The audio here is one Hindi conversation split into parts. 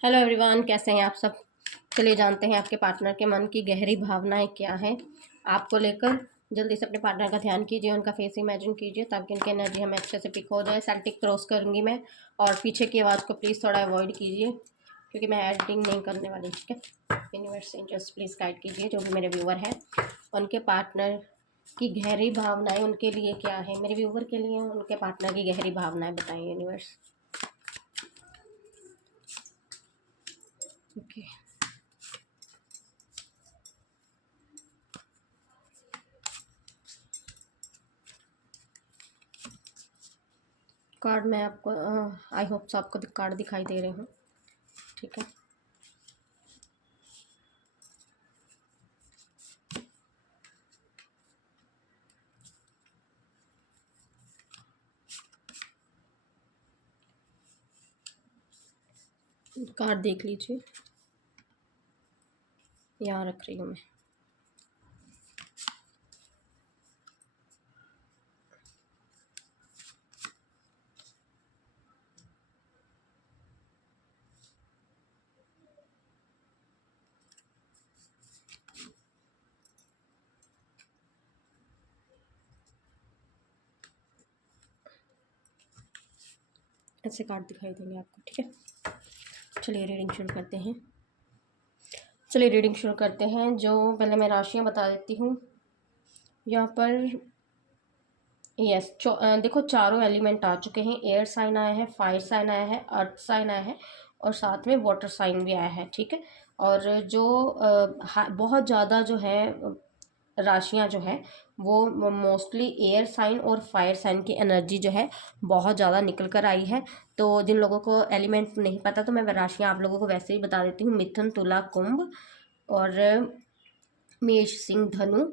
हेलो एवरीवन, कैसे हैं आप सब। चलिए जानते हैं आपके पार्टनर के मन की गहरी भावनाएं क्या हैं आपको लेकर। जल्दी से अपने पार्टनर का ध्यान कीजिए, उनका फेस इमेजिन कीजिए ताकि उनकी एनर्जी हमें अच्छे से पिक हो जाए। सेल्टिक क्रॉस करूंगी मैं, और पीछे की आवाज़ को प्लीज़ थोड़ा अवॉइड कीजिए क्योंकि मैं एडिटिंग नहीं करने वाली। ठीक है, यूनिवर्स एंजल्स प्लीज़ गाइड कीजिए जो भी मेरे व्यूअर हैं, उनके पार्टनर की गहरी भावनाएं उनके लिए क्या है। मेरे व्यूअर के लिए उनके पार्टनर की गहरी भावनाएं बताइए यूनिवर्स। ओके, कार्ड मैं आपको आई होप सो आपको कार्ड दिखाई दे रहे हूँ। ठीक है, कार्ड देख लीजिए, यहाँ रख रही हूँ मैं। ऐसे कार्ड दिखाई देंगे आपको। ठीक है, चलिए रीडिंग शुरू करते हैं। जो पहले मैं राशियाँ बता देती हूँ यहाँ पर। यस, देखो चारों एलिमेंट आ चुके हैं। एयर साइन आया है, फायर साइन आया है, अर्थ साइन आया है और साथ में वाटर साइन भी आया है। ठीक है, और जो बहुत ज़्यादा जो है राशियाँ जो है वो मोस्टली एयर साइन और फायर साइन की एनर्जी जो है बहुत ज़्यादा निकल कर आई है। तो जिन लोगों को एलिमेंट नहीं पता तो मैं राशियाँ आप लोगों को वैसे ही बता देती हूँ। मिथुन, तुला, कुंभ और मेष, सिंह, धनु,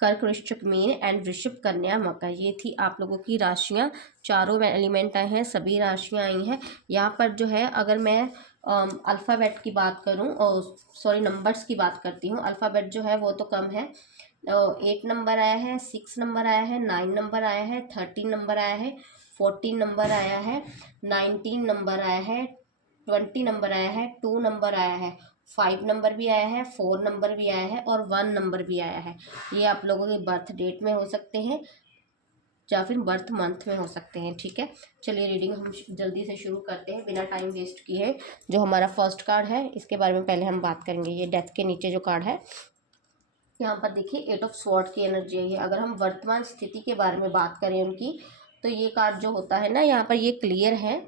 कर्क, वृश्चिक, मीन एंड वृषभ, कन्या, मकर। ये थी आप लोगों की राशियाँ। चारों में एलिमेंट आए हैं, सभी राशियाँ आई हैं यहाँ पर। जो है अगर मैं अल्फ़ाबेट की बात करूँ और सॉरी नंबर्स की बात करती हूँ, अल्फ़ाबेट जो है वो तो कम है। 8 नंबर आया है, 6 नंबर आया है, 9 नंबर आया है, 13 नंबर आया है, 14 नंबर आया है, 19 नंबर आया है, 20 नंबर आया है, 2 नंबर आया है, 5 नंबर भी आया है, 4 नंबर भी आया है और 1 नंबर भी आया है। ये आप लोगों के बर्थ डेट में हो सकते हैं या फिर बर्थ मंथ में हो सकते हैं। ठीक है, चलिए रीडिंग हम जल्दी से शुरू करते हैं बिना टाइम वेस्ट किए। जो हमारा फर्स्ट कार्ड है इसके बारे में पहले हम बात करेंगे। ये डेथ के नीचे जो कार्ड है यहाँ पर देखिए, 8 ऑफ स्वॉर्ड की एनर्जी है। अगर हम वर्तमान स्थिति के बारे में बात करें उनकी, तो ये कार्ड जो होता है ना यहाँ पर, ये क्लियर है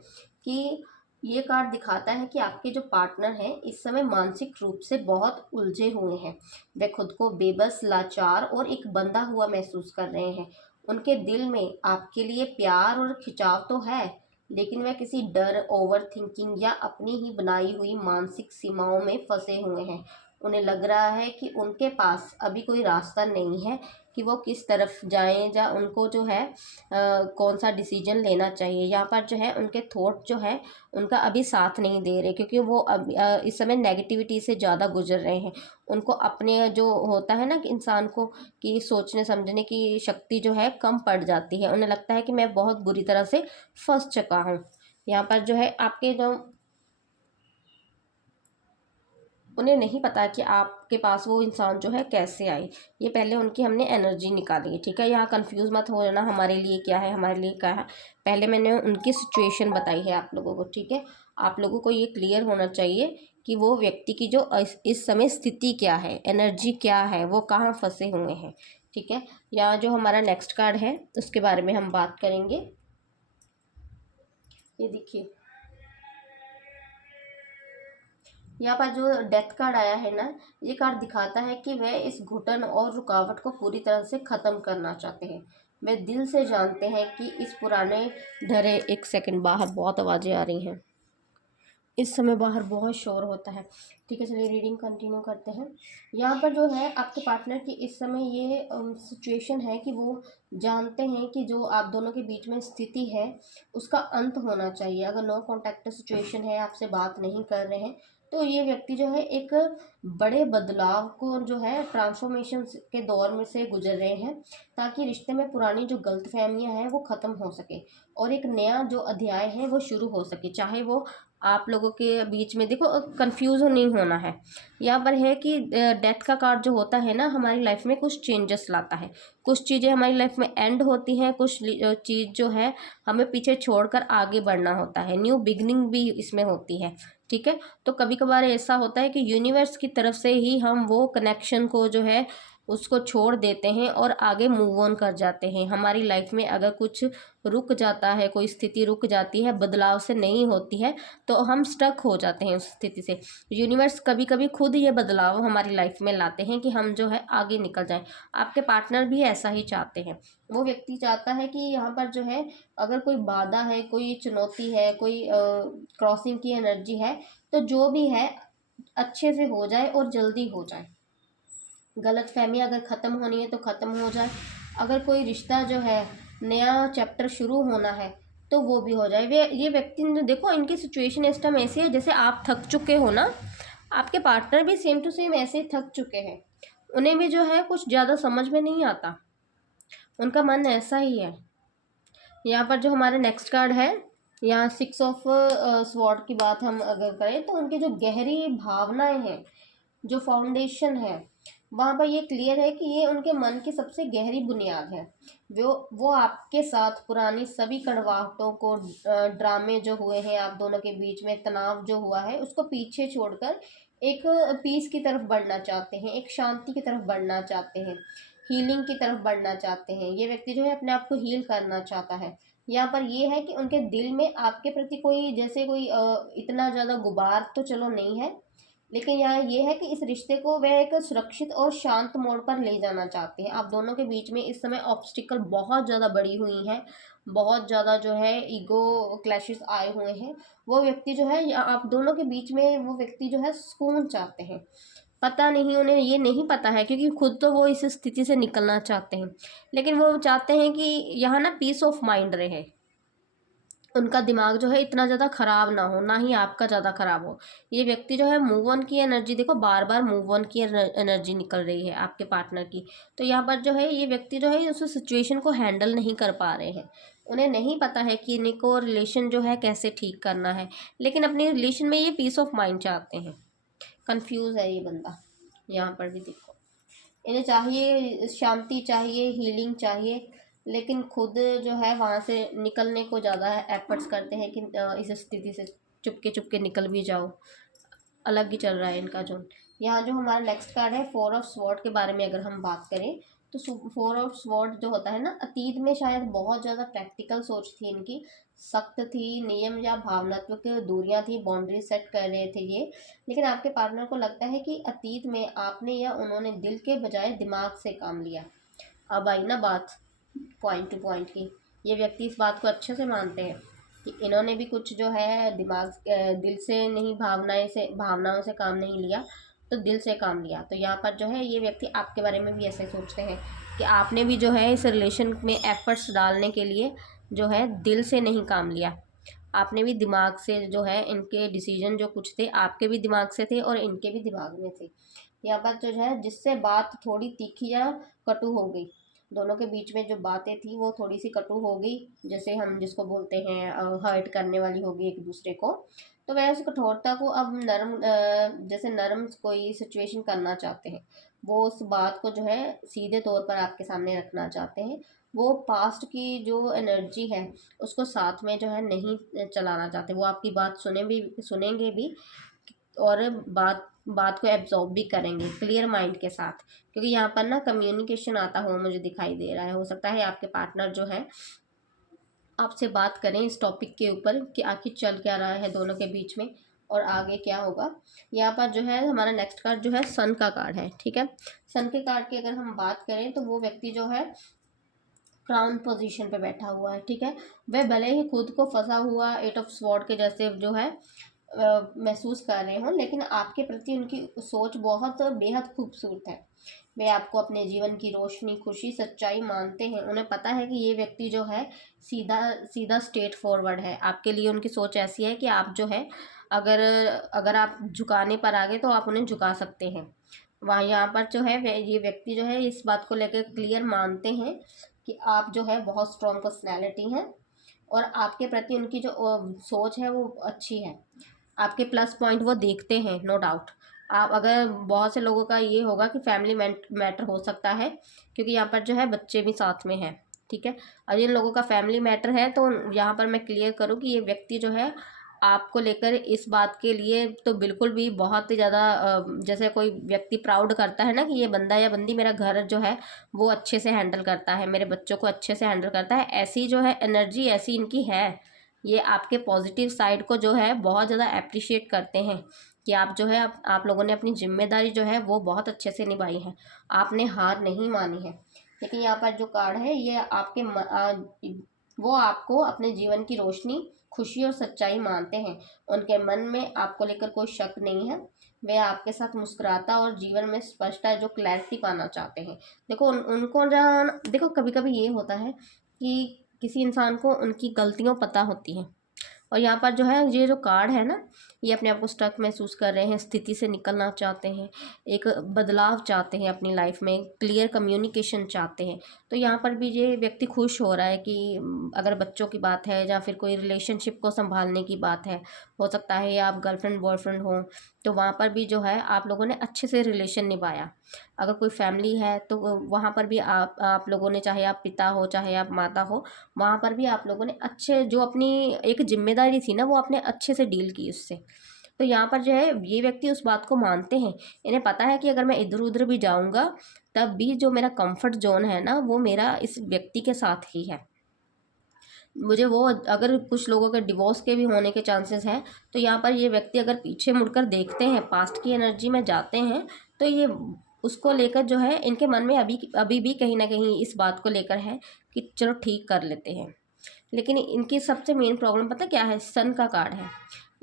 कि ये कार्ड दिखाता है कि आपके जो पार्टनर हैं इस समय मानसिक रूप से बहुत उलझे हुए हैं। वे खुद को बेबस, लाचार और एक बंधा हुआ महसूस कर रहे हैं। उनके दिल में आपके लिए प्यार और खिंचाव तो है, लेकिन वह किसी डर, ओवर थिंकिंग या अपनी ही बनाई हुई मानसिक सीमाओं में फंसे हुए हैं। उन्हें लग रहा है कि उनके पास अभी कोई रास्ता नहीं है कि वो किस तरफ जाएं, या उनको जो है कौन सा डिसीजन लेना चाहिए। यहाँ पर जो है उनके थॉट जो है उनका अभी साथ नहीं दे रहे, क्योंकि वो अब इस समय नेगेटिविटी से ज़्यादा गुजर रहे हैं। उनको अपने जो होता है ना कि इंसान को कि सोचने समझने की शक्ति जो है कम पड़ जाती है। उन्हें लगता है कि मैं बहुत बुरी तरह से फंस चुका हूँ। यहाँ पर जो है आपके जो उन्हें नहीं पता कि आपके पास वो इंसान जो है कैसे आए। ये पहले उनकी हमने एनर्जी निकाली है। ठीक है, यहाँ कंफ्यूज मत हो जाना हमारे लिए क्या है, हमारे लिए क्या है। पहले मैंने उनकी सिचुएशन बताई है आप लोगों को। ठीक है, आप लोगों को ये क्लियर होना चाहिए कि वो व्यक्ति की जो इस समय स्थिति क्या है, एनर्जी क्या है, वो कहाँ फंसे हुए हैं। ठीक है, यहाँ जो हमारा नेक्स्ट कार्ड है उसके बारे में हम बात करेंगे। ये देखिए, यहाँ पर जो डेथ कार्ड आया है ना, ये कार्ड दिखाता है कि वे इस घुटन और रुकावट को पूरी तरह से ख़त्म करना चाहते हैं। वे दिल से जानते हैं कि इस पुराने धरे, एक सेकंड, बाहर बहुत आवाज़ें आ रही हैं, इस समय बाहर बहुत शोर होता है। ठीक है, चलिए रीडिंग कंटिन्यू करते हैं। यहाँ पर जो है आपके पार्टनर की इस समय ये सिचुएशन है कि वो जानते हैं कि जो आप दोनों के बीच में स्थिति है उसका अंत होना चाहिए। अगर नो कॉन्टैक्ट सिचुएशन है, आपसे बात नहीं कर रहे हैं, तो ये व्यक्ति जो है एक बड़े बदलाव को जो है ट्रांसफॉर्मेशन के दौर में से गुजर रहे हैं, ताकि रिश्ते में पुरानी जो गलतफहमियां हैं वो ख़त्म हो सके और एक नया जो अध्याय है वो शुरू हो सके। चाहे वो आप लोगों के बीच में देखो कंफ्यूज नहीं होना है। यहाँ पर है कि डेथ का कार्ड जो होता है ना, हमारी लाइफ में कुछ चेंजेस लाता है। कुछ चीज़ें हमारी लाइफ में एंड होती हैं, कुछ चीज़ जो है हमें पीछे छोड़कर आगे बढ़ना होता है, न्यू बिगनिंग भी इसमें होती है। ठीक है, तो कभी कभार ऐसा होता है कि यूनिवर्स की तरफ से ही हम वो कनेक्शन को जो है उसको छोड़ देते हैं और आगे मूव ऑन कर जाते हैं। हमारी लाइफ में अगर कुछ रुक जाता है, कोई स्थिति रुक जाती है, बदलाव से नहीं होती है, तो हम स्टक हो जाते हैं उस स्थिति से। यूनिवर्स कभी कभी खुद ये बदलाव हमारी लाइफ में लाते हैं कि हम जो है आगे निकल जाएं। आपके पार्टनर भी ऐसा ही चाहते हैं। वो व्यक्ति चाहता है कि यहाँ पर जो है अगर कोई बाधा है, कोई चुनौती है, कोई क्रॉसिंग की एनर्जी है, तो जो भी है अच्छे से हो जाए और जल्दी हो जाए। गलत फहमी अगर ख़त्म होनी है तो ख़त्म हो जाए। अगर कोई रिश्ता जो है नया चैप्टर शुरू होना है तो वो भी हो जाए। वे ये व्यक्ति ने देखो, इनकी सिचुएशन इस टाइम ऐसी है जैसे आप थक चुके हो ना, आपके पार्टनर भी सेम टू सेम ऐसे ही थक चुके हैं। उन्हें भी जो है कुछ ज़्यादा समझ में नहीं आता, उनका मन ऐसा ही है। यहाँ पर जो हमारे नेक्स्ट कार्ड है, यहाँ 6 ऑफ स्वॉर्ड की बात हम अगर करें तो उनकी जो गहरी भावनाएं हैं, जो फाउंडेशन है, वहाँ पर ये क्लियर है कि ये उनके मन की सबसे गहरी बुनियाद है। वो आपके साथ पुरानी सभी कड़वाहटों को, ड्रामे जो हुए हैं आप दोनों के बीच में, तनाव जो हुआ है उसको पीछे छोड़कर एक पीस की तरफ बढ़ना चाहते हैं, एक शांति की तरफ बढ़ना चाहते हैं, हीलिंग की तरफ बढ़ना चाहते हैं। ये व्यक्ति जो है अपने आप को हील करना चाहता है। यहाँ पर ये है कि उनके दिल में आपके प्रति कोई जैसे कोई इतना ज़्यादा गुबार तो चलो नहीं है, लेकिन यहाँ ये है कि इस रिश्ते को वह एक सुरक्षित और शांत मोड़ पर ले जाना चाहते हैं। आप दोनों के बीच में इस समय ऑब्स्टिकल बहुत ज़्यादा बड़ी हुई हैं, बहुत ज़्यादा जो है ईगो क्लैशेस आए हुए हैं। वो व्यक्ति जो है आप दोनों के बीच में, वो व्यक्ति जो है सुकून चाहते हैं। पता नहीं, उन्हें ये नहीं पता है क्योंकि खुद तो वो इस स्थिति से निकलना चाहते हैं, लेकिन वो चाहते हैं कि यहाँ ना पीस ऑफ माइंड रहे। उनका दिमाग जो है इतना ज़्यादा ख़राब ना हो, ना ही आपका ज़्यादा ख़राब हो। ये व्यक्ति जो है मूव ऑन की एनर्जी, देखो बार बार मूव ऑन की एनर्जी निकल रही है आपके पार्टनर की। तो यहाँ पर जो है ये व्यक्ति जो है उस सिचुएशन को हैंडल नहीं कर पा रहे हैं। उन्हें नहीं पता है कि इनको रिलेशन जो है कैसे ठीक करना है, लेकिन अपने रिलेशन में ये पीस ऑफ माइंड चाहते हैं। कंफ्यूज है ये बंदा। यहाँ पर भी देखो, इन्हें चाहिए शांति, चाहिए हीलिंग चाहिए, लेकिन खुद जो है वहाँ से निकलने को ज़्यादा एफर्ट्स करते हैं कि इस स्थिति से चुपके चुपके निकल भी जाओ। अलग ही चल रहा है इनका जो। यहाँ जो हमारा नेक्स्ट कार्ड है 4 ऑफ स्वॉर्ड के बारे में अगर हम बात करें तो 4 ऑफ स्वॉर्ड जो होता है ना, अतीत में शायद बहुत ज़्यादा प्रैक्टिकल सोच थी इनकी, सख्त थी, नियम या भावनात्मक दूरियां थी, बाउंड्री सेट कर रहे थे ये। लेकिन आपके पार्टनर को लगता है कि अतीत में आपने या उन्होंने दिल के बजाय दिमाग से काम लिया। अब आई ना बात पॉइंट टू पॉइंट की। ये व्यक्ति इस बात को अच्छे से मानते हैं कि इन्होंने भी कुछ जो है दिमाग दिल से नहीं, भावनाओं से काम नहीं लिया, तो दिल से काम लिया। तो यहाँ पर जो है ये व्यक्ति आपके बारे में भी ऐसे सोचते हैं कि आपने भी जो है इस रिलेशन में एफर्ट्स डालने के लिए जो है दिल से नहीं काम लिया, आपने भी दिमाग से जो है, इनके डिसीजन जो कुछ थे आपके भी दिमाग से थे और इनके भी दिमाग में थे। यहाँ पर जो है जिससे बात थोड़ी तीखी या कटु हो गई, दोनों के बीच में जो बातें थी वो थोड़ी सी कटु हो गई, जैसे हम जिसको बोलते हैं हर्ट करने वाली होगी एक दूसरे को। तो वह उस कठोरता को अब नरम, जैसे नरम कोई सिचुएशन करना चाहते हैं। वो उस बात को जो है सीधे तौर पर आपके सामने रखना चाहते हैं। वो पास्ट की जो एनर्जी है उसको साथ में जो है नहीं चलाना चाहते। वो आपकी बात सुनेंगे भी और बात बात को एब्जॉर्ब भी करेंगे क्लियर माइंड के साथ, क्योंकि यहाँ पर ना कम्युनिकेशन आता हुआ मुझे दिखाई दे रहा है। हो सकता है आपके पार्टनर जो है आपसे बात करें इस टॉपिक के ऊपर कि आखिर चल क्या रहा है दोनों के बीच में और आगे क्या होगा। यहाँ पर जो है हमारा नेक्स्ट कार्ड जो है सन का कार्ड है। ठीक है, सन के कार्ड की अगर हम बात करें तो वो व्यक्ति जो है क्राउन पोजीशन पे बैठा हुआ है। ठीक है, वह भले ही खुद को फंसा हुआ 8 ऑफ स्वॉर्ड के जैसे जो है महसूस कर रहे हों, लेकिन आपके प्रति उनकी सोच बहुत बेहद खूबसूरत है। वे आपको अपने जीवन की रोशनी, खुशी, सच्चाई मानते हैं। उन्हें पता है कि ये व्यक्ति जो है सीधा सीधा स्ट्रेट फॉरवर्ड है। आपके लिए उनकी सोच ऐसी है कि आप जो है अगर अगर आप झुकाने पर आ गए तो आप उन्हें झुका सकते हैं। वहाँ यहाँ पर जो है ये व्यक्ति जो है इस बात को लेकर क्लियर मानते हैं कि आप जो है बहुत स्ट्रॉन्ग पर्सनैलिटी हैं और आपके प्रति उनकी जो सोच है वो अच्छी है। आपके प्लस पॉइंट वो देखते हैं, नो डाउट। आप अगर बहुत से लोगों का ये होगा कि फैमिली मैटर हो सकता है, क्योंकि यहाँ पर जो है बच्चे भी साथ में हैं, ठीक है। और जिन लोगों का फैमिली मैटर है तो यहाँ पर मैं क्लियर करूँ कि ये व्यक्ति जो है आपको लेकर इस बात के लिए तो बिल्कुल भी बहुत ही ज़्यादा जैसे कोई व्यक्ति प्राउड करता है ना कि ये बंदा या बंदी मेरा घर जो है वो अच्छे से हैंडल करता है, मेरे बच्चों को अच्छे से हैंडल करता है, ऐसी जो है एनर्जी ऐसी इनकी है। ये आपके पॉजिटिव साइड को जो है बहुत ज़्यादा अप्रिशिएट करते हैं कि आप जो है आप लोगों ने अपनी जिम्मेदारी जो है वो बहुत अच्छे से निभाई है, आपने हार नहीं मानी है। लेकिन यहाँ पर जो कार्ड है ये आपके वो आपको अपने जीवन की रोशनी, खुशी और सच्चाई मानते हैं। उनके मन में आपको लेकर कोई शक नहीं है। वे आपके साथ मुस्कुराता और जीवन में स्पष्ट है जो क्लैरिटी पाना चाहते हैं। देखो उनको जान देखो कभी कभी ये होता है कि किसी इंसान को उनकी गलतियाँ पता होती हैं, और यहाँ पर जो है ये जो कार्ड है ना, ये अपने आप को स्टक महसूस कर रहे हैं, स्थिति से निकलना चाहते हैं, एक बदलाव चाहते हैं अपनी लाइफ में, क्लियर कम्युनिकेशन चाहते हैं। तो यहाँ पर भी ये व्यक्ति खुश हो रहा है कि अगर बच्चों की बात है या फिर कोई रिलेशनशिप को संभालने की बात है, हो सकता है या आप गर्लफ्रेंड बॉयफ्रेंड हो, तो वहाँ पर भी जो है आप लोगों ने अच्छे से रिलेशन निभाया। अगर कोई फैमिली है तो वहाँ पर भी आप लोगों ने, चाहे आप पिता हो चाहे आप माता हो, वहाँ पर भी आप लोगों ने अच्छे जो अपनी एक जिम्मेदारी थी ना वो आपने अच्छे से डील की उससे। तो यहाँ पर जो है ये व्यक्ति उस बात को मानते हैं, इन्हें पता है कि अगर मैं इधर उधर भी जाऊँगा तब भी जो मेरा कंफर्ट जोन है ना वो मेरा इस व्यक्ति के साथ ही है। मुझे वो, अगर कुछ लोगों के डिवोर्स के भी होने के चांसेस हैं तो यहाँ पर ये व्यक्ति अगर पीछे मुड़कर देखते हैं, पास्ट की एनर्जी में जाते हैं, तो ये उसको लेकर जो है इनके मन में अभी अभी भी कहीं ना कहीं इस बात को लेकर है कि चलो ठीक कर लेते हैं। लेकिन इनकी सबसे मेन प्रॉब्लम पता क्या है, सन का कार्ड है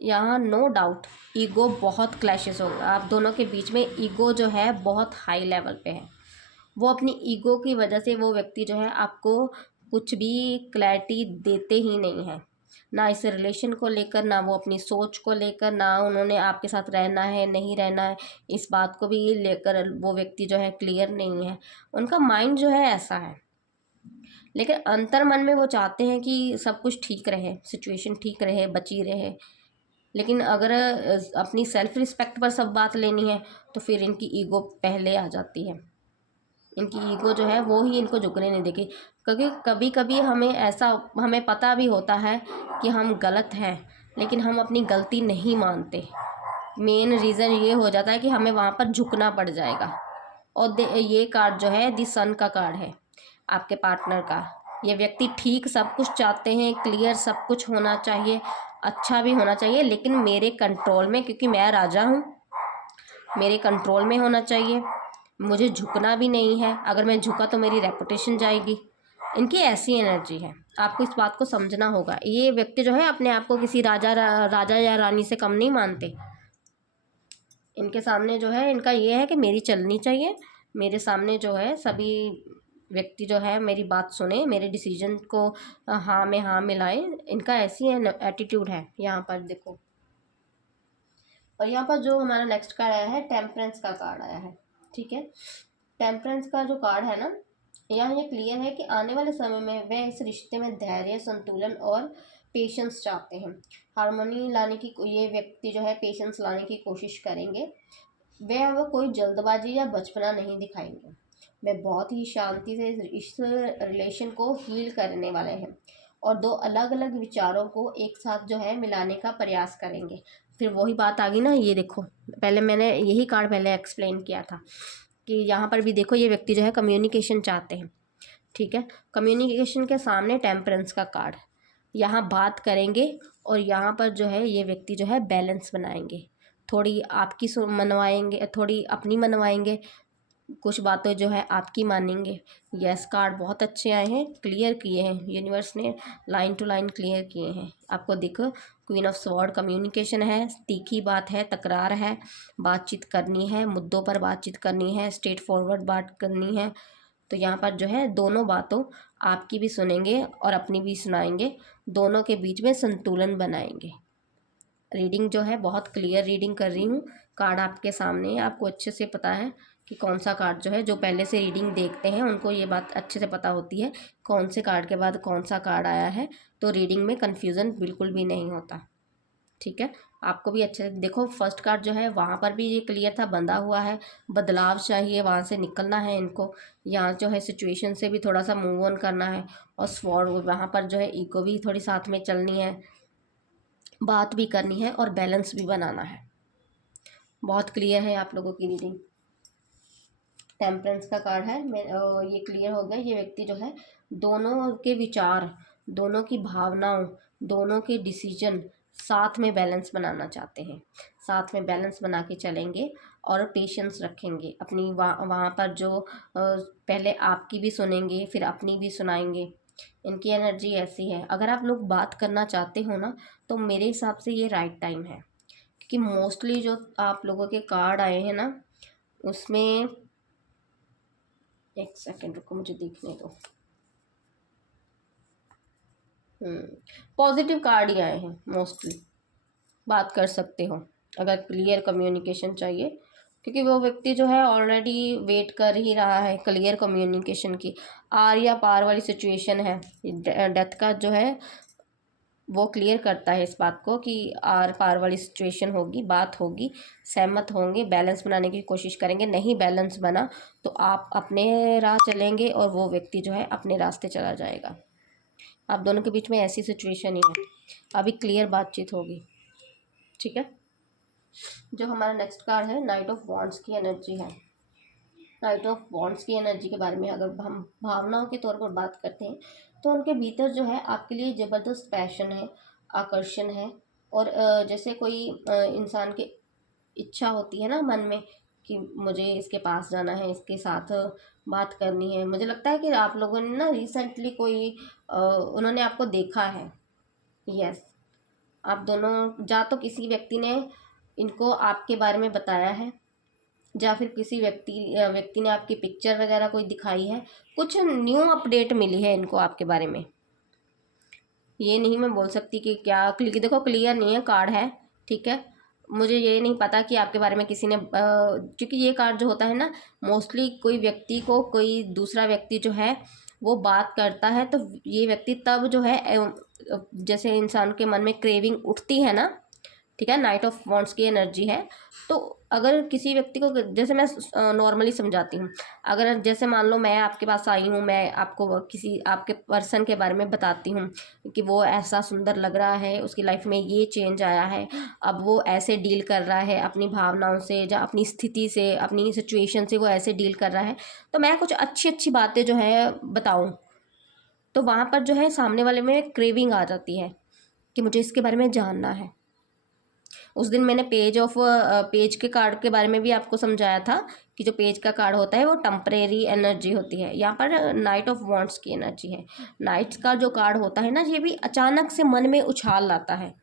यहाँ। नो डाउट ईगो बहुत क्लैशेस होगा आप दोनों के बीच में, ईगो जो है बहुत हाई लेवल पे है। वो अपनी ईगो की वजह से वो व्यक्ति जो है आपको कुछ भी क्लैरिटी देते ही नहीं है, ना इस रिलेशन को लेकर, ना वो अपनी सोच को लेकर, ना उन्होंने आपके साथ रहना है नहीं रहना है इस बात को भी लेकर वो व्यक्ति जो है क्लियर नहीं है। उनका माइंड जो है ऐसा है, लेकिन अंतर मन में वो चाहते हैं कि सब कुछ ठीक रहे, सिचुएशन ठीक रहे, बची रहे। लेकिन अगर अपनी सेल्फ रिस्पेक्ट पर सब बात लेनी है तो फिर इनकी ईगो पहले आ जाती है। इनकी ईगो जो है वो ही इनको झुकने नहीं देगी, क्योंकि कभी कभी हमें पता भी होता है कि हम गलत हैं, लेकिन हम अपनी गलती नहीं मानते। मेन रीज़न ये हो जाता है कि हमें वहाँ पर झुकना पड़ जाएगा। और ये कार्ड जो है दी सन का कार्ड है आपके पार्टनर का। ये व्यक्ति ठीक सब कुछ चाहते हैं, क्लियर सब कुछ होना चाहिए, अच्छा भी होना चाहिए, लेकिन मेरे कंट्रोल में, क्योंकि मैं राजा हूँ, मेरे कंट्रोल में होना चाहिए, मुझे झुकना भी नहीं है। अगर मैं झुका तो मेरी रेपुटेशन जाएगी। इनकी ऐसी एनर्जी है, आपको इस बात को समझना होगा। ये व्यक्ति जो है अपने आप को किसी राजा या रानी से कम नहीं मानते। इनके सामने जो है इनका ये है कि मेरी चलनी चाहिए, मेरे सामने जो है सभी व्यक्ति जो है मेरी बात सुने, मेरे डिसीजन को हाँ में हाँ मिलाए। इनका ऐसी एटीट्यूड है यहाँ पर देखो। और यहाँ पर जो हमारा नेक्स्ट कार्ड आया है, टेम्परेंस का कार्ड आया है, ठीक है। टेम्परेंस का जो कार्ड है ना, यहाँ ये क्लियर है कि आने वाले समय में वे इस रिश्ते में धैर्य, संतुलन और पेशेंस चाहते हैं। हार्मनी लाने की ये व्यक्ति जो है पेशेंस लाने की कोशिश करेंगे। वे अब कोई जल्दबाजी या बचपना नहीं दिखाएंगे। वे बहुत ही शांति से इस रिलेशन को हील करने वाले हैं और दो अलग अलग विचारों को एक साथ जो है मिलाने का प्रयास करेंगे। फिर वही बात आ गई ना, ये देखो पहले मैंने यही कार्ड पहले एक्सप्लेन किया था कि यहाँ पर भी देखो ये व्यक्ति जो है कम्युनिकेशन चाहते हैं, ठीक है। कम्युनिकेशन के सामने टेम्परेंस का कार्ड, यहाँ बात करेंगे और यहाँ पर जो है ये व्यक्ति जो है बैलेंस बनाएंगे, थोड़ी आपकी मनवाएंगे, थोड़ी अपनी मनवाएंगे, कुछ बातें जो है आपकी मानेंगे। यस कार्ड बहुत अच्छे आए हैं, क्लियर किए हैं यूनिवर्स ने, लाइन टू लाइन क्लियर किए हैं। आपको देखो क्वीन ऑफ स्वॉर्ड, कम्युनिकेशन है, तीखी बात है, तकरार है, बातचीत करनी है, मुद्दों पर बातचीत करनी है, स्ट्रेट फॉरवर्ड बात करनी है। तो यहाँ पर जो है दोनों बातों, आपकी भी सुनेंगे और अपनी भी सुनाएंगे, दोनों के बीच में संतुलन बनाएंगे। रीडिंग जो है बहुत क्लियर रीडिंग कर रही हूँ, कार्ड आपके सामने है, आपको अच्छे से पता है कि कौन सा कार्ड जो है, जो पहले से रीडिंग देखते हैं उनको ये बात अच्छे से पता होती है कौन से कार्ड के बाद कौन सा कार्ड आया है, तो रीडिंग में कन्फ्यूज़न बिल्कुल भी नहीं होता, ठीक है। आपको भी अच्छे देखो, फर्स्ट कार्ड जो है वहाँ पर भी ये क्लियर था, बंधा हुआ है, बदलाव चाहिए, वहाँ से निकलना है इनको, यहाँ जो है सिचुएशन से भी थोड़ा सा मूव ऑन करना है। और स्वॉर्ड वहाँ पर जो है ईगो भी थोड़ी साथ में चलनी है, बात भी करनी है और बैलेंस भी बनाना है। बहुत क्लियर है आप लोगों की रीडिंग। टेम्परेंस का कार्ड है, मैं ये क्लियर हो गया। ये व्यक्ति जो है दोनों के विचार, दोनों की भावनाओं, दोनों के डिसीजन साथ में बैलेंस बनाना चाहते हैं, साथ में बैलेंस बना के चलेंगे और पेशेंस रखेंगे अपनी वहाँ पर जो पहले आपकी भी सुनेंगे फिर अपनी भी सुनाएंगे। इनकी एनर्जी ऐसी है। अगर आप लोग बात करना चाहते हो ना तो मेरे हिसाब से ये राइट टाइम है, क्योंकि मोस्टली जो आप लोगों के कार्ड आए हैं ना उसमें, एक सेकेंड रुको मुझे देखने दो। पॉजिटिव कार्ड ही आए हैं मोस्टली। बात कर सकते हो अगर क्लियर कम्युनिकेशन चाहिए, क्योंकि वो व्यक्ति जो है ऑलरेडी वेट कर ही रहा है क्लियर कम्युनिकेशन की। आर या पार वाली सिचुएशन है, डेथ का जो है वो क्लियर करता है इस बात को कि आर पार वाली सिचुएशन होगी, बात होगी, सहमत होंगे, बैलेंस बनाने की कोशिश करेंगे। नहीं बैलेंस बना तो आप अपने राह चलेंगे और वो व्यक्ति जो है अपने रास्ते चला जाएगा। आप दोनों के बीच में ऐसी सिचुएशन ही है, अभी क्लियर बातचीत होगी। ठीक है, जो हमारा नेक्स्ट कार्ड है नाइट ऑफ वॉन्ड्स की एनर्जी है। नाइट ऑफ वॉन्ड्स की एनर्जी के बारे में अगर हम भावनाओं के तौर पर बात करते हैं तो उनके भीतर जो है आपके लिए ज़बरदस्त पैशन है, आकर्षण है। और जैसे कोई इंसान की इच्छा होती है ना मन में कि मुझे इसके पास जाना है, इसके साथ बात करनी है। मुझे लगता है कि आप लोगों ने ना रिसेंटली कोई उन्होंने आपको देखा है। यस, आप दोनों या तो किसी व्यक्ति ने इनको आपके बारे में बताया है, या फिर किसी व्यक्ति ने आपकी पिक्चर वगैरह कोई दिखाई है, कुछ न्यू अपडेट मिली है इनको आपके बारे में। ये नहीं मैं बोल सकती कि क्या, क्योंकि देखो क्लियर नहीं है कार्ड है, ठीक है। मुझे ये नहीं पता कि आपके बारे में किसी ने क्योंकि ये कार्ड जो होता है ना मोस्टली कोई व्यक्ति को कोई दूसरा व्यक्ति जो है वो बात करता है तो ये व्यक्ति तब जो है जैसे इंसान के मन में क्रेविंग उठती है ना, ठीक है, नाइट ऑफ वॉन्ड्स की एनर्जी है। तो अगर किसी व्यक्ति को, जैसे मैं नॉर्मली समझाती हूँ, अगर जैसे मान लो मैं आपके पास आई हूँ, मैं आपको किसी आपके पर्सन के बारे में बताती हूँ कि वो ऐसा सुंदर लग रहा है, उसकी लाइफ में ये चेंज आया है, अब वो ऐसे डील कर रहा है अपनी भावनाओं से या अपनी स्थिति से, अपनी सिचुएशन से वो ऐसे डील कर रहा है, तो मैं कुछ अच्छी अच्छी बातें जो है बताऊँ तो वहाँ पर जो है सामने वाले में क्रेविंग आ जाती है कि मुझे इसके बारे में जानना है। उस दिन मैंने पेज के कार्ड के बारे में भी आपको समझाया था कि जो पेज का कार्ड होता है वो टेम्परेरी एनर्जी होती है। यहाँ पर नाइट ऑफ वॉन्ड्स की एनर्जी है। नाइट्स का जो कार्ड होता है ना ये भी अचानक से मन में उछाल लाता है,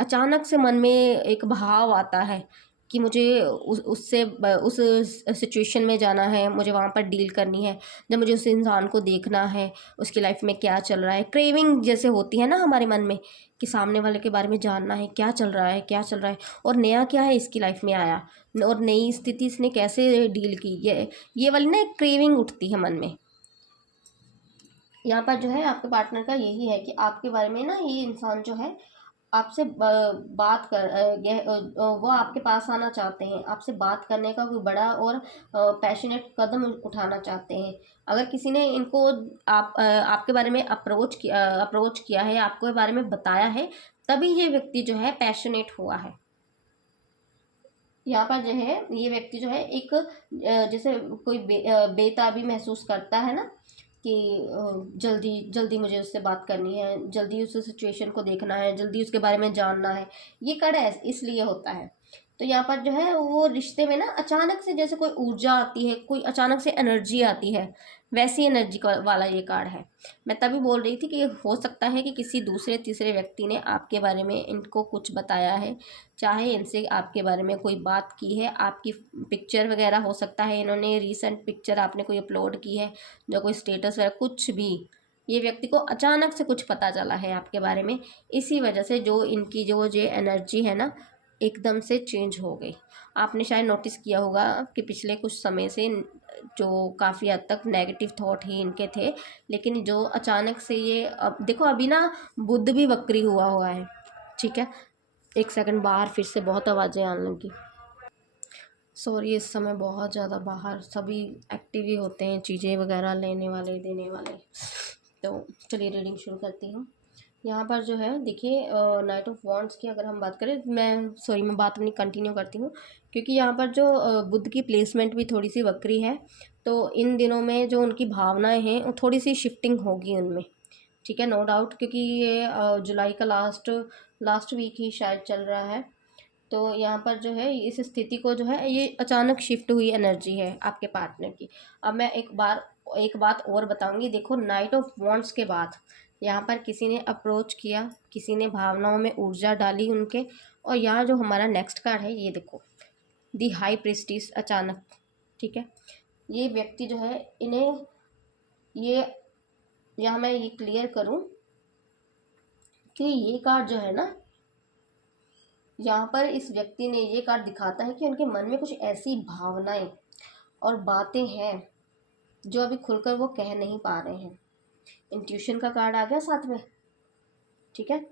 अचानक से मन में एक भाव आता है कि मुझे उस सिचुएशन में जाना है, मुझे वहाँ पर डील करनी है, जब मुझे उस इंसान को देखना है, उसकी लाइफ में क्या चल रहा है। क्रेविंग जैसे होती है ना हमारे मन में कि सामने वाले के बारे में जानना है, क्या चल रहा है, क्या चल रहा है और नया क्या है इसकी लाइफ में आया और नई स्थिति इसने कैसे डील की, ये वाली ना एक क्रेविंग उठती है मन में। यहाँ पर जो है आपके पार्टनर का यही है कि आपके बारे में ना ये इंसान जो है आपसे बात कर वो आपके पास आना चाहते हैं, आपसे बात करने का कोई बड़ा और पैशनेट कदम उठाना चाहते हैं। अगर किसी ने इनको आपके बारे में अप्रोच किया है, आपके बारे में बताया है, तभी ये व्यक्ति जो है पैशनेट हुआ है। यहाँ पर जो है ये व्यक्ति जो है एक जैसे कोई बेताबी महसूस करता है ना कि जल्दी जल्दी मुझे उससे बात करनी है, जल्दी उस सिचुएशन को देखना है, जल्दी उसके बारे में जानना है। ये कड़ है इसलिए होता है। तो यहाँ पर जो है वो रिश्ते में ना अचानक से जैसे कोई ऊर्जा आती है, कोई अचानक से एनर्जी आती है, वैसी एनर्जी का वाला ये कार्ड है। मैं तभी बोल रही थी कि हो सकता है कि किसी दूसरे तीसरे व्यक्ति ने आपके बारे में इनको कुछ बताया है, चाहे इनसे आपके बारे में कोई बात की है, आपकी पिक्चर वगैरह हो सकता है, इन्होंने रिसेंट पिक्चर आपने कोई अपलोड की है, जो कोई स्टेटस वगैरह कुछ भी, ये व्यक्ति को अचानक से कुछ पता चला है आपके बारे में। इसी वजह से जो इनकी जो एनर्जी है ना एकदम से चेंज हो गई। आपने शायद नोटिस किया होगा कि पिछले कुछ समय से जो काफ़ी हद तक नेगेटिव थॉट ही इनके थे, लेकिन जो अचानक से ये अब देखो अभी ना बुध भी वक्री हुआ है, ठीक है। एक सेकंड, बाहर फिर से बहुत आवाज़ें आने लगी। सॉरी, इस समय बहुत ज़्यादा बाहर सभी एक्टिव ही होते हैं, चीज़ें वगैरह लेने वाले देने वाले। तो चलिए रीडिंग शुरू करती हूँ। यहाँ पर जो है देखिए, नाइट ऑफ वॉन्ड्स की अगर हम बात करें, मैं बात अपनी कंटिन्यू करती हूँ, क्योंकि यहाँ पर जो बुध की प्लेसमेंट भी थोड़ी सी वक्री है। तो इन दिनों में जो उनकी भावनाएं हैं वो थोड़ी सी शिफ्टिंग होगी उनमें, ठीक है, नो डाउट, क्योंकि ये जुलाई का लास्ट वीक ही शायद चल रहा है। तो यहाँ पर जो है इस स्थिति को जो है ये अचानक शिफ्ट हुई एनर्जी है आपके पार्टनर की। अब मैं एक बात और बताऊंगी। देखो, नाइट ऑफ वॉन्ड्स के बाद यहाँ पर किसी ने अप्रोच किया, किसी ने भावनाओं में ऊर्जा डाली उनके। और यहाँ जो हमारा नेक्स्ट कार्ड है ये देखो, दी हाई प्रिस्टिस, अचानक, ठीक है। ये व्यक्ति जो है इन्हें ये, यहाँ मैं ये क्लियर करूँ कि ये कार्ड जो है ना, यहाँ पर इस व्यक्ति ने, ये कार्ड दिखाता है कि उनके मन में कुछ ऐसी भावनाएं और बातें हैं जो अभी खुलकर वो कह नहीं पा रहे हैं। इंट्यूशन का कार्ड आ गया साथ में, ठीक है।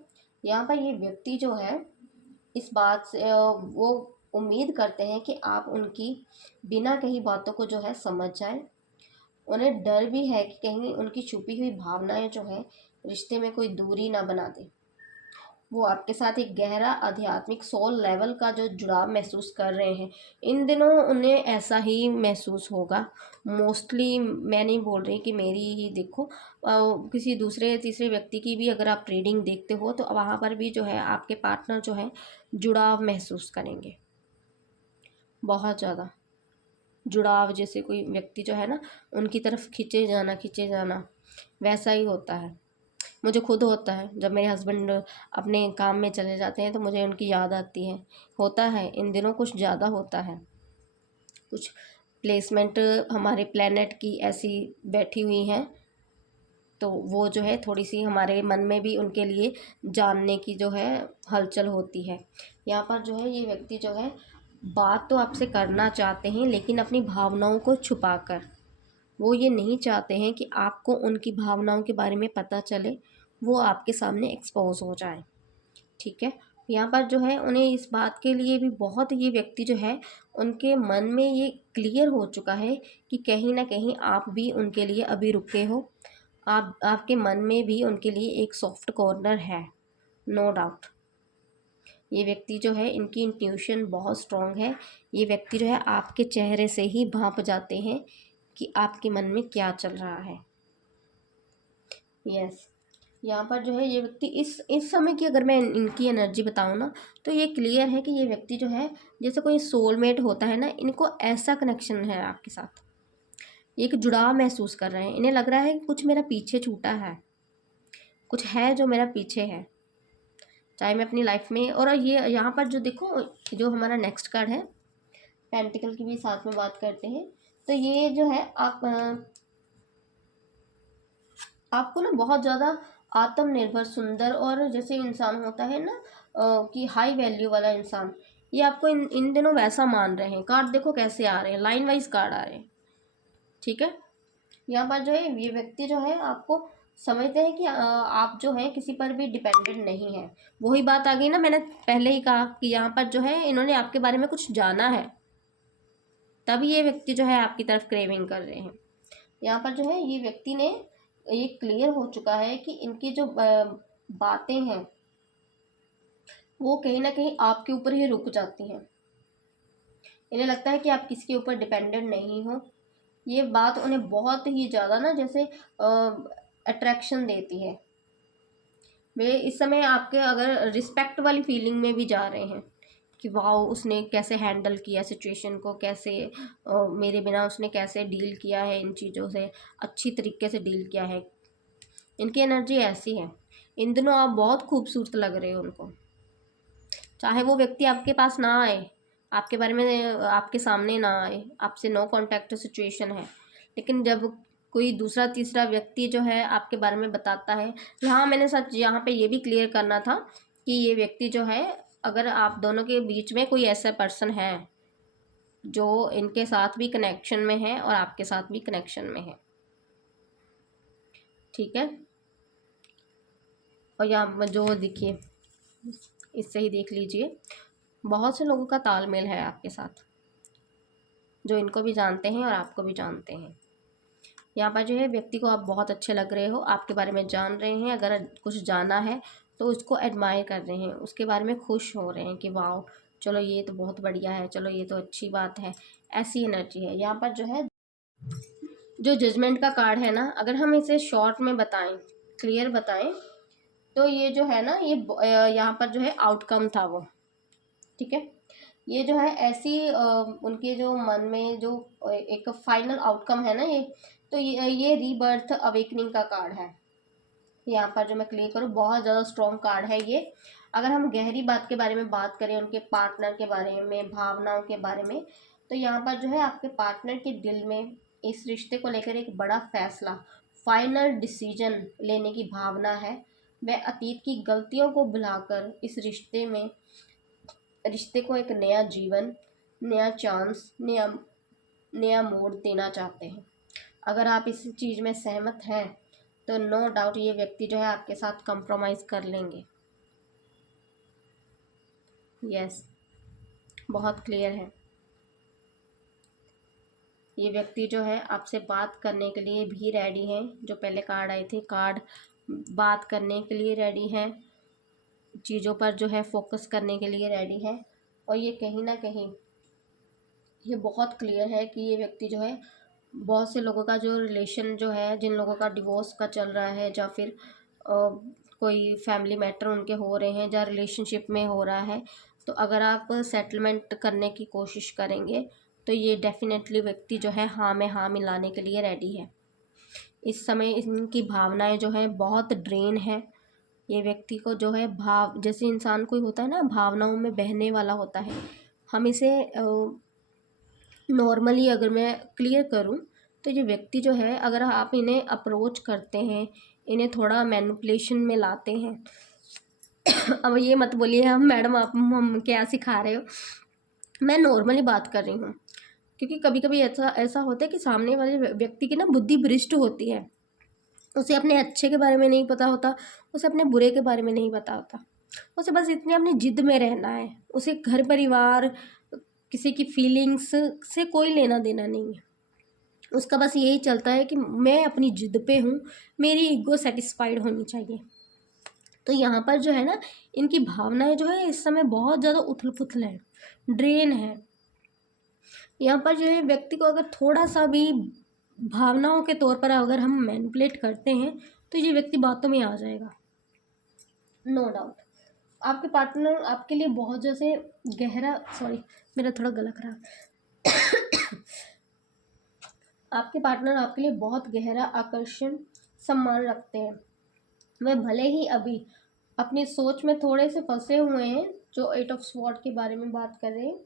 यहाँ पर ये व्यक्ति जो है इस बात से वो उम्मीद करते हैं कि आप उनकी बिना कही बातों को जो है समझ जाएं। उन्हें डर भी है कि कहीं उनकी छुपी हुई भावनाएं जो है रिश्ते में कोई दूरी ना बना दे। वो आपके साथ एक गहरा आध्यात्मिक सोल लेवल का जो जुड़ाव महसूस कर रहे हैं। इन दिनों उन्हें ऐसा ही महसूस होगा मोस्टली। मैं नहीं बोल रही कि मेरी ही देखो, किसी दूसरे तीसरे व्यक्ति की भी अगर आप रीडिंग देखते हो तो वहाँ पर भी जो है आपके पार्टनर जो है जुड़ाव महसूस करेंगे, बहुत ज़्यादा जुड़ाव। जैसे कोई व्यक्ति जो है ना उनकी तरफ खींचे जाना वैसा ही होता है। मुझे खुद होता है, जब मेरे हस्बैंड अपने काम में चले जाते हैं तो मुझे उनकी याद आती है। होता है, इन दिनों कुछ ज़्यादा होता है। कुछ प्लेसमेंट हमारे प्लेनेट की ऐसी बैठी हुई हैं, तो वो जो है थोड़ी सी हमारे मन में भी उनके लिए जानने की जो है हलचल होती है। यहाँ पर जो है ये व्यक्ति जो है बात तो आपसे करना चाहते हैं, लेकिन अपनी भावनाओं को छुपाकर। वो ये नहीं चाहते हैं कि आपको उनकी भावनाओं के बारे में पता चले, वो आपके सामने एक्सपोज हो जाए, ठीक है। यहाँ पर जो है उन्हें इस बात के लिए भी बहुत, ये व्यक्ति जो है उनके मन में ये क्लियर हो चुका है कि कहीं ना कहीं आप भी उनके लिए अभी रुके हो। आपके मन में भी उनके लिए एक सॉफ्ट कॉर्नर है, नो डाउट। ये व्यक्ति जो है इनकी इंट्यूशन बहुत स्ट्रांग है। ये व्यक्ति जो है आपके चेहरे से ही भांप जाते हैं कि आपके मन में क्या चल रहा है। यस, यहाँ पर जो है ये व्यक्ति इस समय की अगर मैं इनकी एनर्जी बताऊँ ना, तो ये क्लियर है कि ये व्यक्ति जो है जैसे कोई सोलमेट होता है ना, इनको ऐसा कनेक्शन है आपके साथ, एक जुड़ाव महसूस कर रहे हैं। इन्हें लग रहा है कि कुछ मेरा पीछे छूटा है, कुछ है जो मेरा पीछे है, चाहे मैं अपनी लाइफ में। और ये यहाँ पर जो देखो, जो हमारा नेक्स्ट कार्ड है, पेंटिकल की भी साथ में बात करते हैं। तो ये जो है आपको ना बहुत ज़्यादा आत्मनिर्भर, सुंदर और जैसे इंसान होता है ना, कि हाई वैल्यू वाला इंसान, ये आपको इन दिनों वैसा मान रहे हैं। कार्ड देखो कैसे आ रहे हैं, लाइन वाइज कार्ड आ रहे हैं, ठीक है। यहाँ पर जो है ये व्यक्ति जो है आपको समझते हैं कि आप जो है किसी पर भी डिपेंडेंट नहीं है। वही बात आ गई ना, मैंने पहले ही कहा कि यहाँ पर जो है इन्होंने आपके बारे में कुछ जाना है, तभी ये व्यक्ति जो है आपकी तरफ क्रेविंग कर रहे हैं। यहाँ पर जो है ये व्यक्ति ने, ये क्लियर हो चुका है कि इनकी जो बातें हैं वो कहीं ना कहीं आपके ऊपर ही रुक जाती हैं। इन्हें लगता है कि आप किसी के ऊपर डिपेंडेंट नहीं हो। ये बात उन्हें बहुत ही ज़्यादा ना जैसे अट्रैक्शन देती है। वे इस समय आपके अगर रिस्पेक्ट वाली फीलिंग में भी जा रहे हैं कि वाह, उसने कैसे हैंडल किया सिचुएशन को, कैसे मेरे बिना उसने कैसे डील किया है, इन चीज़ों से अच्छी तरीके से डील किया है। इनकी एनर्जी ऐसी है। इन दिनों आप बहुत खूबसूरत लग रहे हो उनको, चाहे वो व्यक्ति आपके पास ना आए, आपके बारे में आपके सामने ना आए, आपसे नो कांटेक्ट सिचुएशन है, लेकिन जब कोई दूसरा तीसरा व्यक्ति जो है आपके बारे में बताता है। हाँ, मैंने सच यहाँ पे ये भी क्लियर करना था कि ये व्यक्ति जो है, अगर आप दोनों के बीच में कोई ऐसा पर्सन है जो इनके साथ भी कनेक्शन में है और आपके साथ भी कनेक्शन में है, ठीक है। और यहाँ जो देखिए इससे ही देख लीजिए। बहुत से लोगों का तालमेल है आपके साथ, जो इनको भी जानते हैं और आपको भी जानते हैं। यहाँ पर जो है व्यक्ति को आप बहुत अच्छे लग रहे हो, आपके बारे में जान रहे हैं, अगर कुछ जाना है तो उसको एडमायर कर रहे हैं, उसके बारे में खुश हो रहे हैं कि वाह चलो ये तो बहुत बढ़िया है, चलो ये तो अच्छी बात है, ऐसी एनर्जी है। यहाँ पर जो है जो जजमेंट का कार्ड है ना, अगर हम इसे शॉर्ट में बताएं, क्लियर बताएं, तो ये जो है ना, ये यहाँ पर जो है आउटकम था वो, ठीक है। ये जो है ऐसी उनके जो मन में जो एक फाइनल आउटकम है ना ये, तो ये रीबर्थ अवेकनिंग का कार्ड है। यहाँ पर जो मैं क्लियर करूँ, बहुत ज़्यादा स्ट्रॉन्ग कार्ड है ये। अगर हम गहरी बात के बारे में बात करें, उनके पार्टनर के बारे में, भावनाओं के बारे में, तो यहाँ पर जो है आपके पार्टनर के दिल में इस रिश्ते को लेकर एक बड़ा फैसला, फाइनल डिसीजन लेने की भावना है। वह अतीत की गलतियों को भुलाकर इस रिश्ते को एक नया जीवन, नया चांस, नया मोड़ देना चाहते हैं। अगर आप इस चीज़ में सहमत हैं तो नो डाउट ये व्यक्ति जो है आपके साथ कंप्रोमाइज़ कर लेंगे। यस, बहुत क्लियर है। ये व्यक्ति जो है आपसे बात करने के लिए भी रेडी हैं। जो पहले कार्ड आए थे, कार्ड बात करने के लिए रेडी हैं, चीज़ों पर जो है फोकस करने के लिए रेडी हैं। और ये कहीं ना कहीं ये बहुत क्लियर है कि ये व्यक्ति जो है, बहुत से लोगों का जो रिलेशन जो है, जिन लोगों का डिवोर्स का चल रहा है, या फिर कोई फैमिली मैटर उनके हो रहे हैं, या रिलेशनशिप में हो रहा है, तो अगर आप सेटलमेंट करने की कोशिश करेंगे तो ये डेफिनेटली व्यक्ति जो है हाँ में हाँ मिलाने के लिए रेडी है। इस समय इनकी भावनाएं जो है बहुत ड्रेन है। ये व्यक्ति को जो है जैसे इंसान कोई होता है ना, भावनाओं में बहने वाला होता है, हम इसे नॉर्मली अगर मैं क्लियर करूं तो ये व्यक्ति जो है, अगर आप इन्हें अप्रोच करते हैं, इन्हें थोड़ा मैनिपुलेशन में लाते हैं अब ये मत बोलिए हम मैडम आप हम क्या सिखा रहे हो, मैं नॉर्मली बात कर रही हूँ। क्योंकि कभी कभी ऐसा ऐसा होता है कि सामने वाले व्यक्ति की ना बुद्धि भ्रष्ट होती है, उसे अपने अच्छे के बारे में नहीं पता होता, उसे अपने बुरे के बारे में नहीं पता होता, उसे बस इतने अपनी जिद में रहना है, उसे घर परिवार किसी की फीलिंग्स से कोई लेना देना नहीं है। उसका बस यही चलता है कि मैं अपनी जिद पे हूँ, मेरी ईगो सेटिस्फाइड होनी चाहिए। तो यहाँ पर जो है ना, इनकी भावनाएं जो है इस समय बहुत ज़्यादा उथल पुथल है, ड्रेन है। यहाँ पर जो है व्यक्ति को अगर थोड़ा सा भी भावनाओं के तौर पर अगर हम मैनिपुलेट करते हैं तो ये व्यक्ति बातों में आ जाएगा, नो डाउट। आपके पार्टनर आपके लिए बहुत जैसे गहरा, सॉरी मेरा थोड़ा गला खराब आपके पार्टनर आपके लिए बहुत गहरा आकर्षण, सम्मान रखते हैं। वे भले ही अभी अपनी सोच में थोड़े से फंसे हुए हैं, जो 8 ऑफ स्वॉर्ड के बारे में बात कर रहे हैं,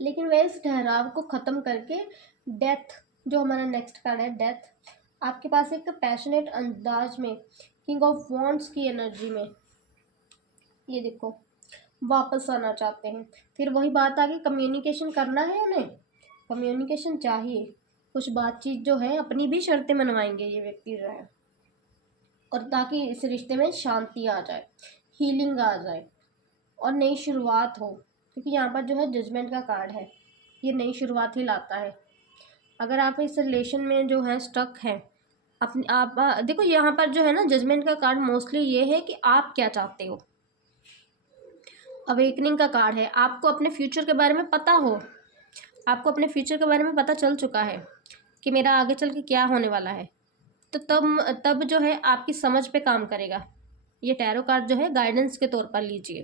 लेकिन वे इस ठहराव को ख़त्म करके डेथ, जो हमारा नेक्स्ट कार्ड है डेथ, आपके पास एक पैशनेट अंदाज में किंग ऑफ वॉन्ड्स की एनर्जी में ये देखो वापस आना चाहते हैं। फिर वही बात आ गई, कम्युनिकेशन करना है उन्हें, कम्युनिकेशन चाहिए, कुछ बातचीत जो है, अपनी भी शर्तें मनवाएंगे ये व्यक्ति जो है, और ताकि इस रिश्ते में शांति आ जाए, हीलिंग आ जाए और नई शुरुआत हो। क्योंकि यहाँ पर जो है जजमेंट का कार्ड है, ये नई शुरुआत ही लाता है। अगर आप इस रिलेशन में जो है स्टक है, अपने आप देखो यहाँ पर जो है ना, जजमेंट का कार्ड मोस्टली ये है कि आप क्या चाहते हो। अवेकनिंग का कार्ड है, आपको अपने फ्यूचर के बारे में पता हो, आपको अपने फ्यूचर के बारे में पता चल चुका है कि मेरा आगे चल के क्या होने वाला है, तो तब जो है आपकी समझ पे काम करेगा। ये टैरो कार्ड जो है गाइडेंस के तौर पर लीजिए,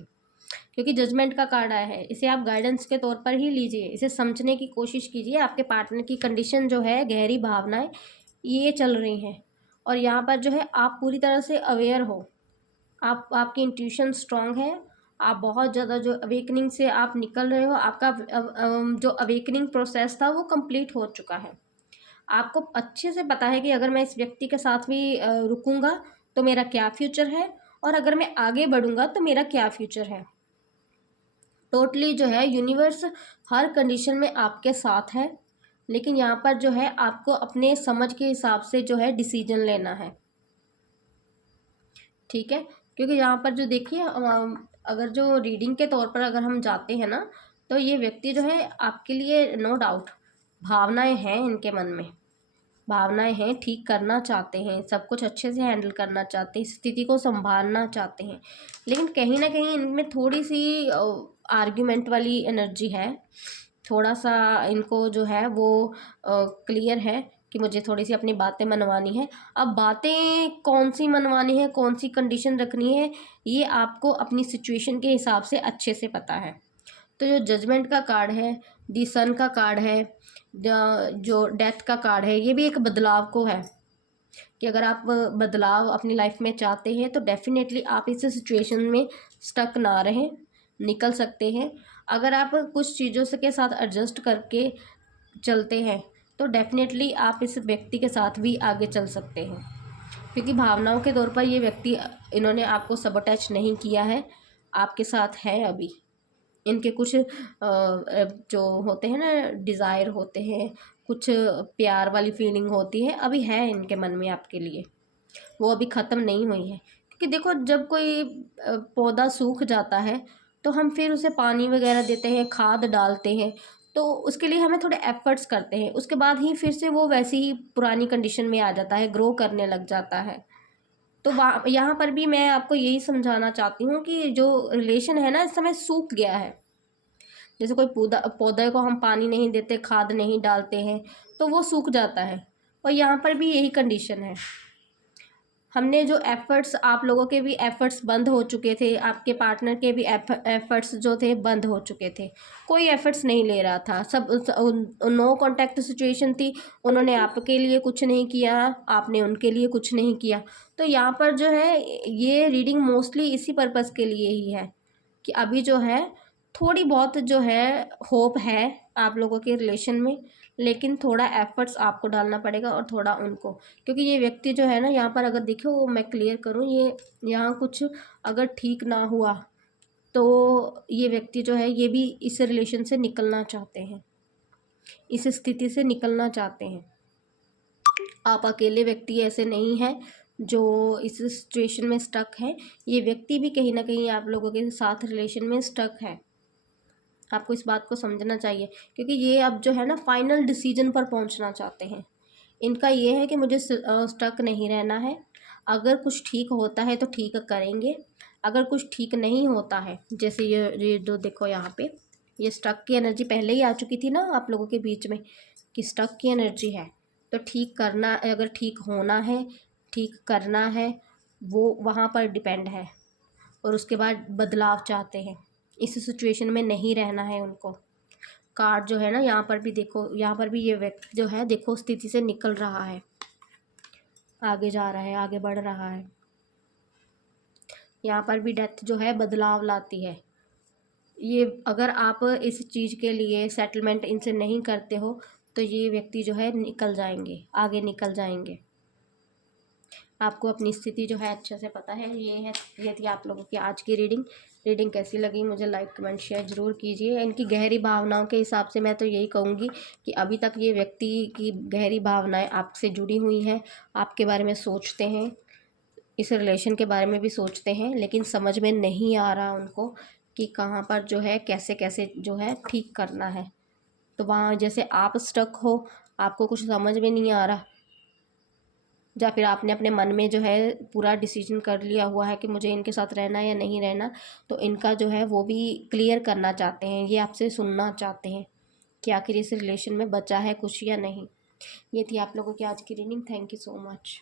क्योंकि जजमेंट का कार्ड आया है, इसे आप गाइडेंस के तौर पर ही लीजिए, इसे समझने की कोशिश कीजिए। आपके पार्टनर की कंडीशन जो है, गहरी भावनाएं ये चल रही हैं, और यहाँ पर जो है आप पूरी तरह से अवेयर हो, आपकी इंट्यूशन स्ट्रांग है, आप बहुत ज़्यादा जो अवेकनिंग से आप निकल रहे हो, आपका जो अवेकनिंग प्रोसेस था वो कंप्लीट हो चुका है। आपको अच्छे से पता है कि अगर मैं इस व्यक्ति के साथ भी रुकूंगा तो मेरा क्या फ्यूचर है, और अगर मैं आगे बढ़ूंगा तो मेरा क्या फ्यूचर है। टोटली जो है यूनिवर्स हर कंडीशन में आपके साथ है, लेकिन यहाँ पर जो है आपको अपने समझ के हिसाब से जो है डिसीजन लेना है, ठीक है। क्योंकि यहाँ पर जो देखिए अगर जो रीडिंग के तौर पर अगर हम जाते हैं ना, तो ये व्यक्ति जो है आपके लिए नो डाउट भावनाएं हैं इनके मन में, भावनाएं हैं, ठीक करना चाहते हैं, सब कुछ अच्छे से हैंडल करना चाहते हैं, स्थिति को संभालना चाहते हैं, लेकिन कहीं ना कहीं इनमें थोड़ी सी आर्ग्यूमेंट वाली एनर्जी है। थोड़ा सा इनको जो है वो क्लियर है कि मुझे थोड़ी सी अपनी बातें मनवानी है। अब बातें कौन सी मनवानी है, कौन सी कंडीशन रखनी है, ये आपको अपनी सिचुएशन के हिसाब से अच्छे से पता है। तो जो जजमेंट का कार्ड है, दी सन का कार्ड है, जो डेथ का कार्ड है, ये भी एक बदलाव को है कि अगर आप बदलाव अपनी लाइफ में चाहते हैं तो डेफिनेटली आप इस सिचुएशन में स्टक ना रहें, निकल सकते हैं। अगर आप कुछ चीज़ों से के साथ एडजस्ट करके चलते हैं तो डेफिनेटली आप इस व्यक्ति के साथ भी आगे चल सकते हैं, क्योंकि भावनाओं के तौर पर ये व्यक्ति, इन्होंने आपको सबअटैच नहीं किया है, आपके साथ है अभी। इनके कुछ जो होते हैं ना डिज़ायर होते हैं, कुछ प्यार वाली फीलिंग होती है, अभी है इनके मन में आपके लिए, वो अभी ख़त्म नहीं हुई है। क्योंकि देखो जब कोई पौधा सूख जाता है तो हम फिर उसे पानी वगैरह देते हैं, खाद डालते हैं, तो उसके लिए हमें थोड़े एफर्ट्स करते हैं, उसके बाद ही फिर से वो वैसी ही पुरानी कंडीशन में आ जाता है, ग्रो करने लग जाता है। तो वहाँ यहाँ पर भी मैं आपको यही समझाना चाहती हूँ कि जो रिलेशन है ना इस समय सूख गया है। जैसे कोई पौधे को हम पानी नहीं देते, खाद नहीं डालते हैं, तो वो सूख जाता है, और यहाँ पर भी यही कंडीशन है। हमने जो एफ़र्ट्स, आप लोगों के भी एफ़र्ट्स बंद हो चुके थे, आपके पार्टनर के भी एफ़र्ट्स जो थे बंद हो चुके थे, कोई एफ़र्ट्स नहीं ले रहा था, सब नो कॉन्टैक्ट सिचुएशन थी, उन्होंने आपके लिए कुछ नहीं किया, आपने उनके लिए कुछ नहीं किया। तो यहाँ पर जो है ये रीडिंग मोस्टली इसी पर्पज़ के लिए ही है कि अभी जो है थोड़ी बहुत जो है होप है आप लोगों के रिलेशन में, लेकिन थोड़ा एफर्ट्स आपको डालना पड़ेगा और थोड़ा उनको, क्योंकि ये व्यक्ति जो है ना यहाँ पर अगर देखो मैं क्लियर करूँ, ये यहाँ कुछ अगर ठीक ना हुआ तो ये व्यक्ति जो है ये भी इस रिलेशन से निकलना चाहते हैं, इस स्थिति से निकलना चाहते हैं। आप अकेले व्यक्ति ऐसे नहीं हैं जो इस सिचुएशन में स्टक है, ये व्यक्ति भी कहीं ना कहीं आप लोगों के साथ रिलेशन में स्टक है। आपको इस बात को समझना चाहिए, क्योंकि ये अब जो है ना फाइनल डिसीजन पर पहुंचना चाहते हैं। इनका ये है कि मुझे स्टक नहीं रहना है, अगर कुछ ठीक होता है तो ठीक करेंगे, अगर कुछ ठीक नहीं होता है, जैसे ये जो देखो यहाँ पे ये स्टक की एनर्जी पहले ही आ चुकी थी ना आप लोगों के बीच में कि स्टक की एनर्जी है, तो ठीक करना, अगर ठीक होना है, ठीक करना है, वो वहाँ पर डिपेंड है। और उसके बाद बदलाव चाहते हैं, इस सिचुएशन में नहीं रहना है उनको। कार्ड जो है ना यहाँ पर भी देखो, यहाँ पर भी ये व्यक्ति जो है देखो स्थिति से निकल रहा है, आगे जा रहा है, आगे बढ़ रहा है। यहाँ पर भी डेथ जो है बदलाव लाती है। ये अगर आप इस चीज़ के लिए सेटलमेंट इनसे नहीं करते हो तो ये व्यक्ति जो है निकल जाएंगे, आगे निकल जाएंगे। आपको अपनी स्थिति जो है अच्छे से पता है। ये थी आप लोगों की आज की रीडिंग कैसी लगी मुझे लाइक कमेंट शेयर ज़रूर कीजिए। इनकी गहरी भावनाओं के हिसाब से मैं तो यही कहूँगी कि अभी तक ये व्यक्ति की गहरी भावनाएं आपसे जुड़ी हुई हैं, आपके बारे में सोचते हैं, इस रिलेशन के बारे में भी सोचते हैं, लेकिन समझ में नहीं आ रहा उनको कि कहाँ पर जो है कैसे कैसे जो है ठीक करना है। तो वहाँ जैसे आप स्टक हो, आपको कुछ समझ में नहीं आ रहा, या फिर आपने अपने मन में जो है पूरा डिसीजन कर लिया हुआ है कि मुझे इनके साथ रहना है या नहीं रहना, तो इनका जो है वो भी क्लियर करना चाहते हैं, ये आपसे सुनना चाहते हैं कि आखिर इस रिलेशन में बचा है कुछ या नहीं। ये थी आप लोगों की आज की reading. Thank you so much.